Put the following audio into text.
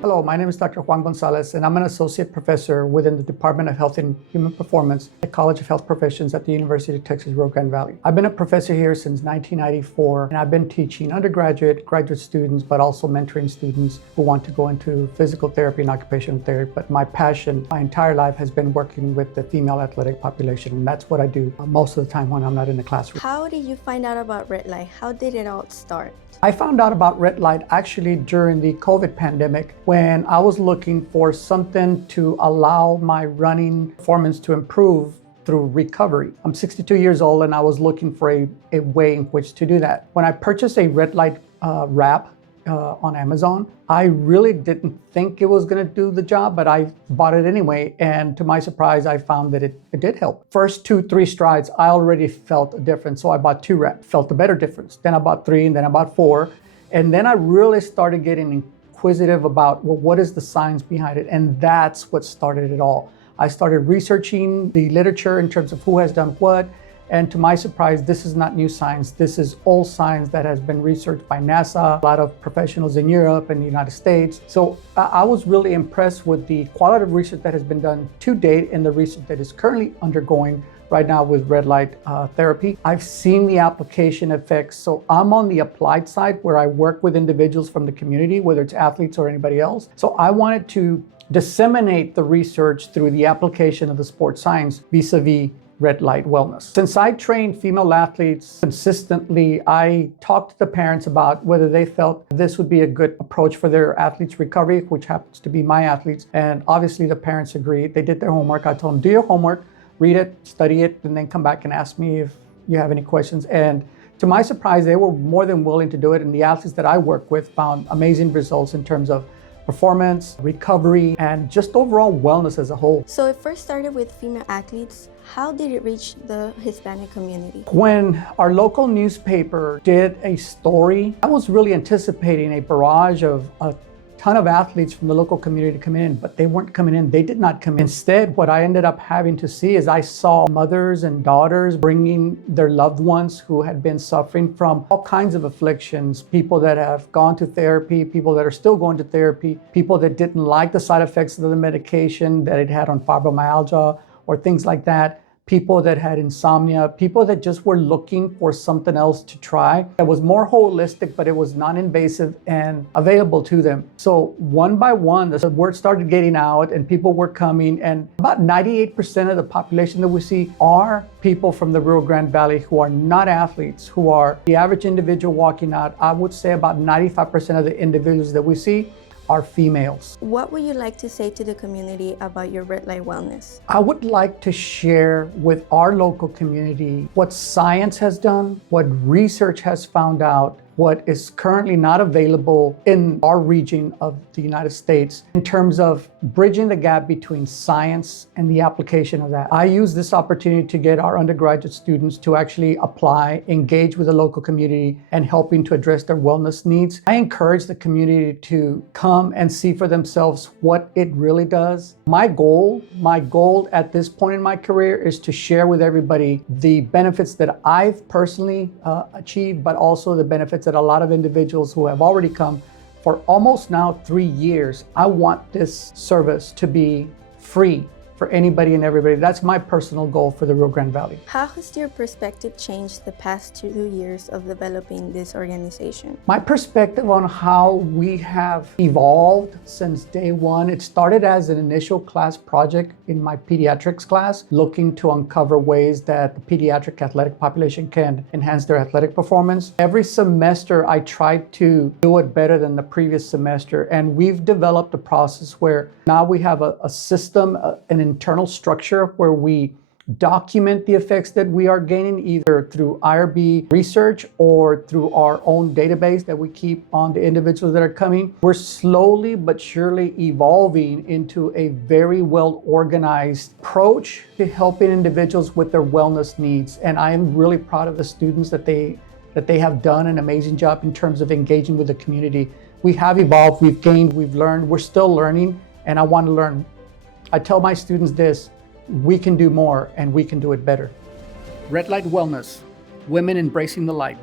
Hello, my name is Dr. Juan Gonzalez, and I'm an associate professor within the Department of Health and Human Performance at College of Health Professions at the University of Texas, Rio Grande Valley. I've been a professor here since 1994, and I've been teaching undergraduate, graduate students, but also mentoring students who want to go into physical therapy and occupational therapy. But my passion, my entire life has been working with the female athletic population, and that's what I do most of the time when I'm not in the classroom. How did you find out about Redlight? How did it all start? I found out about Redlight actually during the COVID pandemic when I was looking for something to allow my running performance to improve through recovery. I'm 62 years old and I was looking for a way in which to do that. When I purchased a Redlight wrap on Amazon, I really didn't think it was going to do the job, but I bought it anyway. And to my surprise, I found that it did help. First 2-3 strides, I already felt a difference. So I bought 2 reps, felt a better difference. Then I bought 3, and then I bought 4. And then I really started getting inquisitive about, well, what is the science behind it? And that's what started it all. I started researching the literature in terms of who has done what. And to my surprise, this is not new science. This is old science that has been researched by NASA, a lot of professionals in Europe and the United States. So I was really impressed with the quality of research that has been done to date and the research that is currently undergoing right now with red light therapy. I've seen the application effects. So I'm on the applied side where I work with individuals from the community, whether it's athletes or anybody else. So I wanted to disseminate the research through the application of the sports science vis-a-vis Redlight Wellness. Since I train female athletes consistently, I talked to the parents about whether they felt this would be a good approach for their athletes' recovery, which happens to be my athletes. And obviously the parents agreed. They did their homework. I told them, do your homework, read it, study it, and then come back and ask me if you have any questions. And to my surprise, they were more than willing to do it. And the athletes that I work with found amazing results in terms of performance, recovery, and just overall wellness as a whole. So it first started with female athletes. How did it reach the Hispanic community? When our local newspaper did a story, I was really anticipating a barrage of a ton of athletes from the local community to come in, but they weren't coming in. They did not come in. Instead, what I ended up having to see is I saw mothers and daughters bringing their loved ones who had been suffering from all kinds of afflictions, people that have gone to therapy, people that are still going to therapy, people that didn't like the side effects of the medication that it had on fibromyalgia or things like that, people that had insomnia, people that just were looking for something else to try that was more holistic, but it was non-invasive and available to them. So one by one, the word started getting out and people were coming, and about 98% of the population that we see are people from the Rio Grande Valley who are not athletes, who are the average individual walking out. I would say about 95% of the individuals that we see are females. What would you like to say to the community about your Redlight Wellness? I would like to share with our local community what science has done, what research has found out, what is currently not available in our region of the United States in terms of bridging the gap between science and the application of that. I use this opportunity to get our undergraduate students to actually apply, engage with the local community, and helping to address their wellness needs. I encourage the community to come and see for themselves what it really does. My goal at this point in my career is to share with everybody the benefits that I've personally achieved, but also the benefits that a lot of individuals who have already come for almost now 3 years. I want this service to be free for anybody and everybody. That's my personal goal for the Rio Grande Valley. How has your perspective changed the past 2 years of developing this organization? My perspective on how we have evolved since day one, it started as an initial class project in my pediatrics class, looking to uncover ways that the pediatric athletic population can enhance their athletic performance. Every semester, I tried to do it better than the previous semester, and we've developed a process where now we have a system, an internal structure where we document the effects that we are gaining either through IRB research or through our own database that we keep on the individuals that are coming. We're slowly but surely evolving into a very well organized approach to helping individuals with their wellness needs. And I am really proud of the students that they have done an amazing job in terms of engaging with the community. We have evolved, we've gained, we've learned, we're still learning, and I want to learn. I tell my students this, we can do more and we can do it better. Redlight Wellness, women embracing the light.